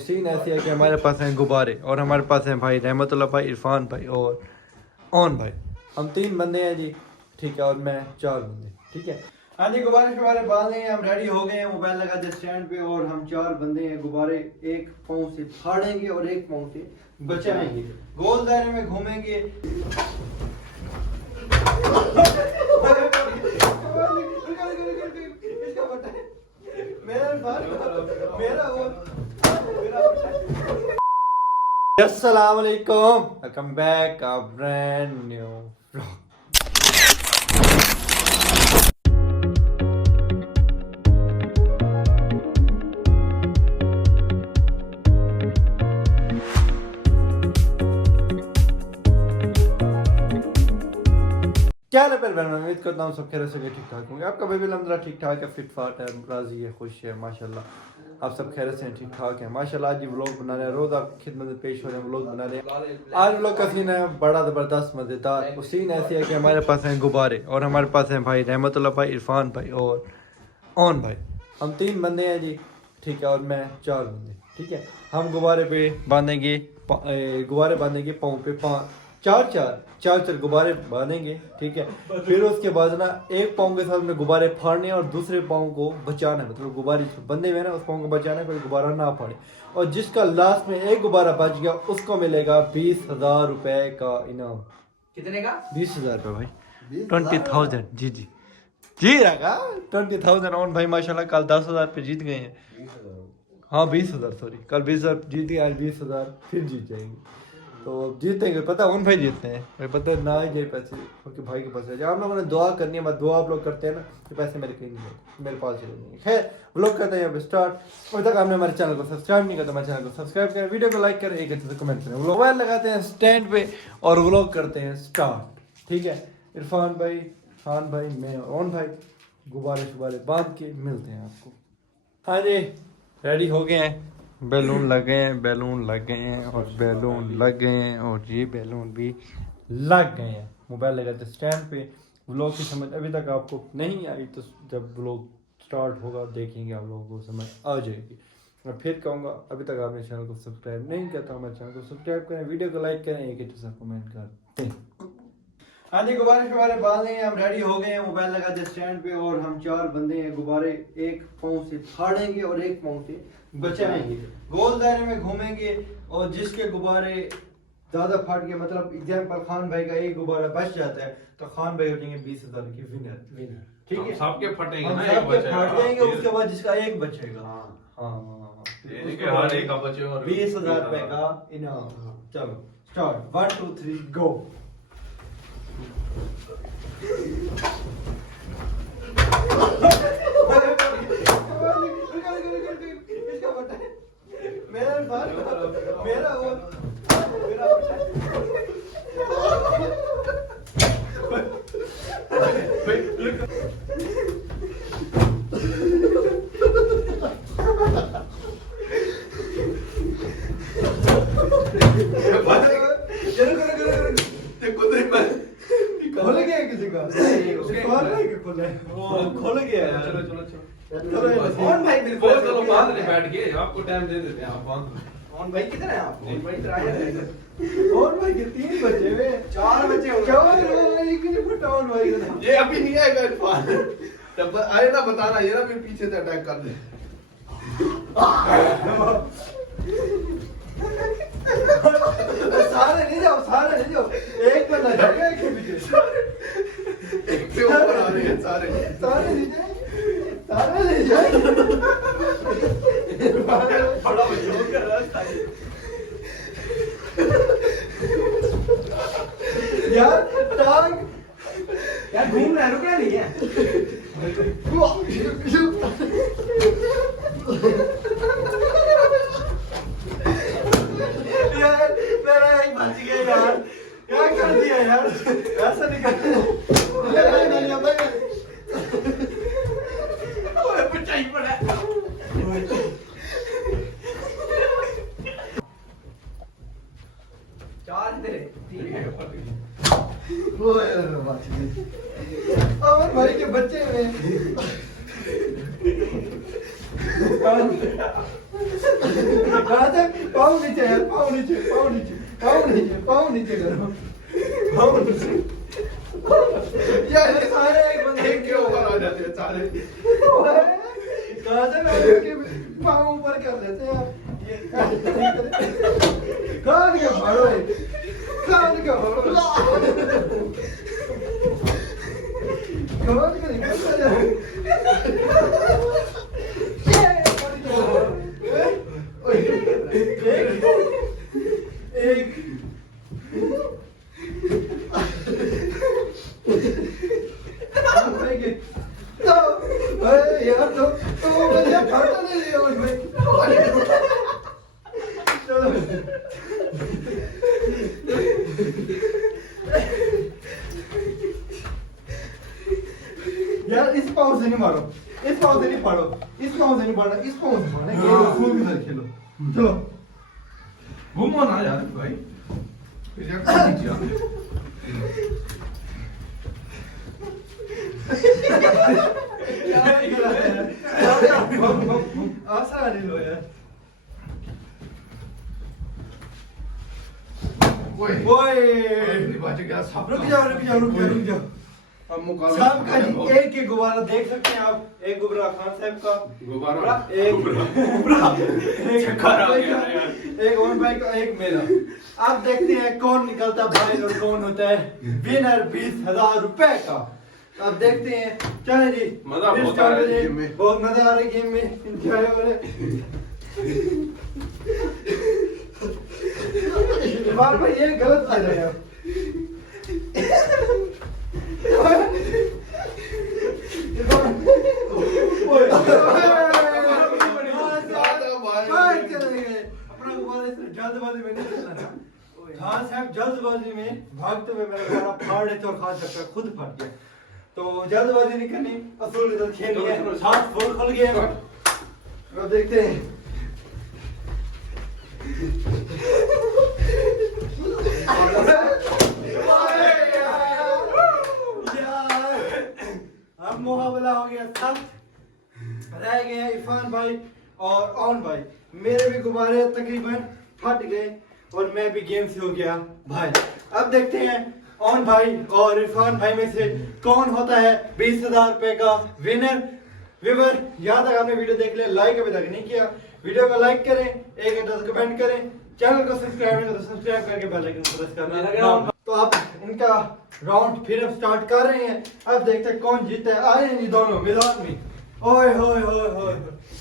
Scene ऐसी है कि हमारे पास हैं गुब्बारे और हमारे पास हैं भाई रहमतुल्लाह भाई, इरफान भाई और ऑन भाई। हम 3 बंदे हैं जी, ठीक है, और मैं 4 बंदे, ठीक है। हाँ जी, गुब्बारे शुब्बारे बांधे हैं, हम रेडी हो गए हैं, मोबाइल लगा दिया स्टैंड पे और हम 4 बंदे हैं। गुब्बारे एक पाँव से फाड़ेंगे और एक पाँव से बचाएंगे, गोल दायरे में घूमेंगे। अस्सलाम वालेकुम, welcome back a brand new vlog. क्या हाल है फिर, मैं उम्मीद करता हूँ सब खैर से ठीक ठाक होंगे। आपका बेबी अल्हम्दुलिल्लाह ठीक ठाक है, फिट फाट है, राजी है, खुश है, माशाल्लाह। आप सब खैर से हैं, ठीक ठाक है माशाल्लाह। आज ये व्लॉग बना रहे हैं, रोज़ आप खिदमत में पेश हो रहे हैं, व्लॉग बना रहे हैं। आज व्लॉग का सीन है बड़ा ज़बरदस्त मज़ेदार। वो सीन ऐसी है कि हमारे पास हैं गुब्बारे और हमारे पास हैं भाई रहमतुल्लाह भाई, इरफान भाई और ऑन भाई। हम 3 बंदे हैं जी, ठीक है, और मैं 4 बंदे, ठीक है। हम गुब्बारे पे बांधेंगे, गुब्बारे बांधेंगे पाँव पे, चार गुब्बारे बांधेंगे, ठीक है। फिर उसके बाद ना एक पाँव के साथ में गुब्बारे फाड़ने और दूसरे पाँव को बचाना है, मतलब गुब्बारे बंधे हुए ना उस पाँव को बचाना है, कोई गुब्बारा ना फाड़े। और जिसका लास्ट में एक गुब्बारा बच गया उसको मिलेगा 20,000 रुपए का इनाम। कितने का? 20,000 रुपए भाई, 20,000। जी जी जी रखा 20,000 ऑन भाई माशाल्लाह। कल 10,000 पे जीत गए हैं। हाँ 20,000, सॉरी, कल 20,000 जीत गए, आज 20,000 फिर जीत जाएंगे। तो जीतेंगे, पता है, उन भाई जीतते हैं भाई, पता है ना ही पैसे क्योंकि भाई के पास है। आप लोगों ने दुआ करनी है, दुआ आप लोग करते हैं ना, तो पैसे मेरे कहीं नहीं जाते, मेरे पास चले जाएंगे। खैर व्लॉग करते हैं यहाँ पे स्टार्ट। अभी तक आपने हमारे चैनल को सब्सक्राइब नहीं किया तो हमारे चैनल को सब्सक्राइब करें, वीडियो को लाइक करें, एक अच्छे से कमेंट करें। मोबाइल लगाते हैं स्टैंड पे और व्लॉग करते हैं स्टार्ट, ठीक है। इरफान भाई, खान भाई, मैं और ऑन भाई गुब्बारे शुब्बारे बांध के मिलते हैं आपको। हाँ जी, रेडी हो गए हैं, बैलून लगे हैं, बैलून लग गए हैं और बैलून लग गए हैं और ये बैलून भी लग गए हैं। मोबाइल लगाते स्टैंड पे। व्लॉग की समझ अभी तक आपको नहीं आई तो जब व्लॉग स्टार्ट होगा देखेंगे आप लोगों को समझ आ जाएगी। मैं फिर कहूँगा, अभी तक आपने चैनल को सब्सक्राइब नहीं किया तो हमारे चैनल को सब्सक्राइब करें, वीडियो को लाइक करें, एक अच्छा सा कमेंट करें। हाँ जी, गुब्बारे शुब्बारे बांधे हैं, हम रेडी हो गए हैं, मोबाइल लगा दिया स्टैंड पे और हम 4 बंदे हैं। गुब्बारे एक पाँव से फाड़ेंगे और एक पाँव से बचाएंगे, गोल दायरे में घूमेंगे। और जिसके गुब्बारे ज्यादा फट गए, मतलब एग्जाम्पल खान भाई का एक गुब्बारा बच जाता है तो खान भाई हो जाएंगे 20,000 के विनर, ठीक है। सबके फटेंगे ना, सबके फट जाएंगे, उसके बाद जिसका एक बचेगा, हाँ हर एक का बचे और 20,000 रुपए का इनाम। चलो स्टार्ट, 1 2 3 गो। खोल गया किसी का, खोल गया यार। चलो चलो चलो ऑन भाई बिल्कुल चलो बांध ले, बैठ के आपको टाइम दे देते हैं, आप बांध। ऑन भाई कितने हैं आप? ऑन भाई इधर आए। और भाई के 3 बचे हुए, 4 बचे होंगे। 4 भाई के फटा ऑन भाई का। ये अभी नहीं आएगा इरफान, तब आए ना बताना, ये ना फिर पीछे से अटैक कर दे। सारे नहीं जाओ, सारे नहीं जाओ, एक बंदा जाएगा एक के पीछे। एक से ऊपर आ रहे हैं सारे सारे नहीं जाएंगे, सारे नहीं जाएंगे। बड़ा मजबूत कर रहा है यार टांग यार घूम रहा है, रुकना नहीं है। यार मेरा एक बच गया यार, क्या कर दिया यार, ऐसा नहीं करना। ओए बचाई पड़ा। चार तेरे, ठीक है। और भाई के बच्चे में कहाँ से पाँव नीचे यार, पाँव नीचे, पाँव नीचे, पाँव नीचे, पाँव नीचे करो, पाँव नीचे। यार ये सारे एक बंदे एक के ऊपर आ जाते हैं सारे। कहाँ से मैं उसके पाँव ऊपर कर लेते हैं आप। ये कहाँ के भाड़ो है, कहाँ के भाड़ो है, कहाँ के निकलता एक यार तो मुझे फाटा नहीं लिया उसमें। चलो यार इस पाँव से नहीं मारो, इस पाँव से नहीं फाड़ो, इस पाँव से नहीं फाड़ना, इस पाँव से फाड़ना। खेलो फूल भी सर खेलो, चलो घूमो ना यार भाई। आसान ही लो यार। बच गया सब। रुक जाओ रुक जाओ रुक जाओ रुक जाओ। अब मुकाबला साहब का जी एक ही गुब्बारा देख सकते हैं आप, एक गुब्बारा खान साहब का गुब्बारा एक एक ओम भाई का, एक मेरा। आप देखते हैं कौन निकलता भाई और कौन होता है विनर 20,000 रुपए का। आप देखते हैं, चले जी मजा फिर बहुत आ रहा है start हो गेम में। जाए। बहुत मजा आ रहा है गेम में, एंजॉय हो रहा है। इरफान भाई ये गलत कर रहे हैं आप। जल्दबाजी में नहीं चलना था। खान साहब जल्दबाजी में भागते हुए मेरा गुब्बारा फाड़ लेते और खान साहब का खुद फट गया। तो जल्दबाजी नहीं करनी, असूल इधर खेल है, हाथ फुल खुल गया। अब देखते हैं। अब मुकाबला हो गया सख्त। रह गए हैं इरफान भाई और ऑन भाई। मेरे भी गुब्बारे तकरीबन फट गए और मैं भी गेम से हो गया भाई। अब देखते हैं ऑन भाई और इरफान भाई में से कौन होता है 20,000 रुपए का विनर। विवर यहाँ तक आपने वीडियो देख लिया, लाइक अभी तक नहीं किया, वीडियो को लाइक करें, एक एड्रेस कमेंट करें, चैनल को सब्सक्राइब नहीं तो सब्सक्राइब करके बेल आइकन प्रेस करना। तो आप इनका राउंड फिर अब स्टार्ट कर रहे हैं। अब देखते हैं कौन जीता है। आए हैं जी दोनों मैदान में। ओए होए होए होए,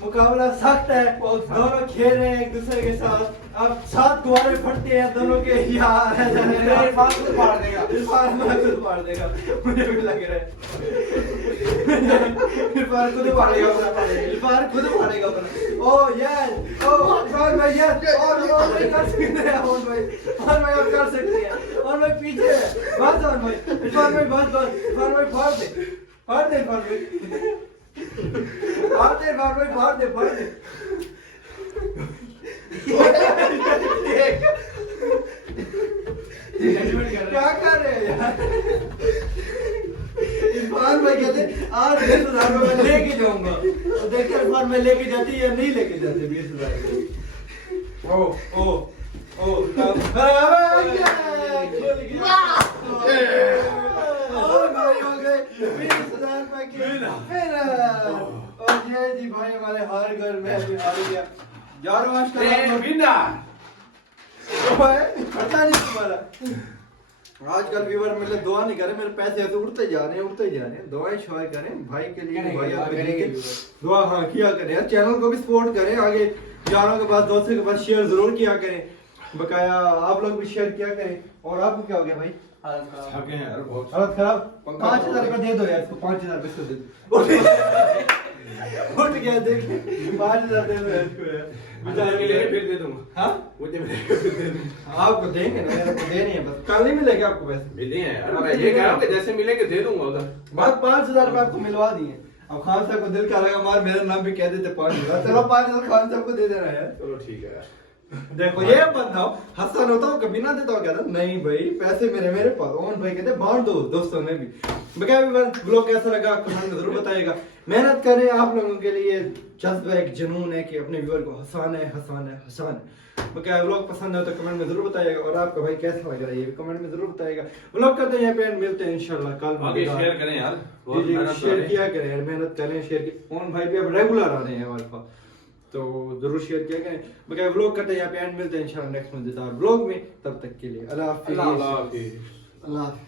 मुकाबला सख्त है, दोनों खेल रहे हैं एक दूसरे के साथ। अब 7 गुब्बारे फटते हैं दोनों के। यार इरफान खुद फाड़ देगा। इरफान खुद फाड़ देगा, मुझे भी लग रहा है। इरफान खुद फाड़ेगा, इरफान खुद फाड़ेगा। ओ यार, ओ इरफान भाई यार, और भाई कर सकते हैं, और भाई आप कर सकते हैं। और भाई पीछे है, बस और भाई इरफान भाई बस इरफान भाई फाड़ दे इरफान भाई, फाड़ दे। क्या कर रहे हैं यार? इरफान भाई कहते आज 20,000 रुपए मैं लेके जाऊंगा। तो देखते हैं इरफान भाई लेके जाती या नहीं लेके जाते 20,000। ओ भाई हो गए 20,000 रुपए के विनर। और ये जी भाई हमारे हार घर में भी हार गया यार। आज का पता नहीं तुम्हारा। आजकल व्यूअर मेरे लिए दुआ नहीं करे, मेरे पैसे ऐसे उड़ते जा रहे हैं। दुआएं शुआ करें भाई के लिए, भाई आपके लिए दुआ हाँ किया करें यार। चैनल को भी सपोर्ट करें, आगे यारों के पास दोस्तों के पास शेयर जरूर किया करें, बकाया आप लोग भी शेयर किया करें। और आपको क्या हो गया भाई? हालत खराब। 5,000 रुपये दे दो यार इसको, 5,000 रुपये दे दो। उठ गया देख, 5,000 दे दो इसको यार। फिर दे दूंगा। हाँ आपको देंगे ना, मेरे को देने हैं बस, कल नहीं मिलेगा आपको पैसे। मिले हैं यार, मैं ये कह रहा हूं कि जैसे मिलेंगे दे दूंगा उधर। बात 5,000 रुपये आपको मिलवा दिए। अब खान साहब को दिल कर रहा है, मार मेरा नाम भी कह देते 5,000। चलो 5,000 खान साहब को दे देना यार। चलो ठीक है यार। देखो ये बंदा हसन होता हो कभी ना देता हो, कहता नहीं भाई पैसे मेरे पास। ओन भाई कहते बांट दो दोस्तों में भी। क्या ब्लॉग कैसा लगा कमेंट में जरूर बताइएगा। मेहनत करें आप लोगों के लिए, जज्बा एक जुनून है कि अपने व्यूअर को हंसाना है। क्या व्लॉग पसंद है तो कमेंट में जरूर बताइएगा, और आपका भाई कैसा लग रहा है ये भी कमेंट में जरूर बताइएगा। व्लॉग करते हैं यहाँ पे, मिलते हैं इंशाल्लाह कल। आगे शेयर करें यार, जी जी शेयर किया करें यार, मेहनत करें शेयर की। ओन भाई भी अब रेगुलर आ रहे हैं हमारे पास, तो जरूर शेयर किया करें। बगैर व्लॉग करते हैं यहाँ पे एंड, मिलते हैं इंशाल्लाह नेक्स्ट मजेदार व्लॉग में। तब तक के लिए अल्लाह हाफिज़। अल्लाह हाफिज़। अल्लाह हाफिज़।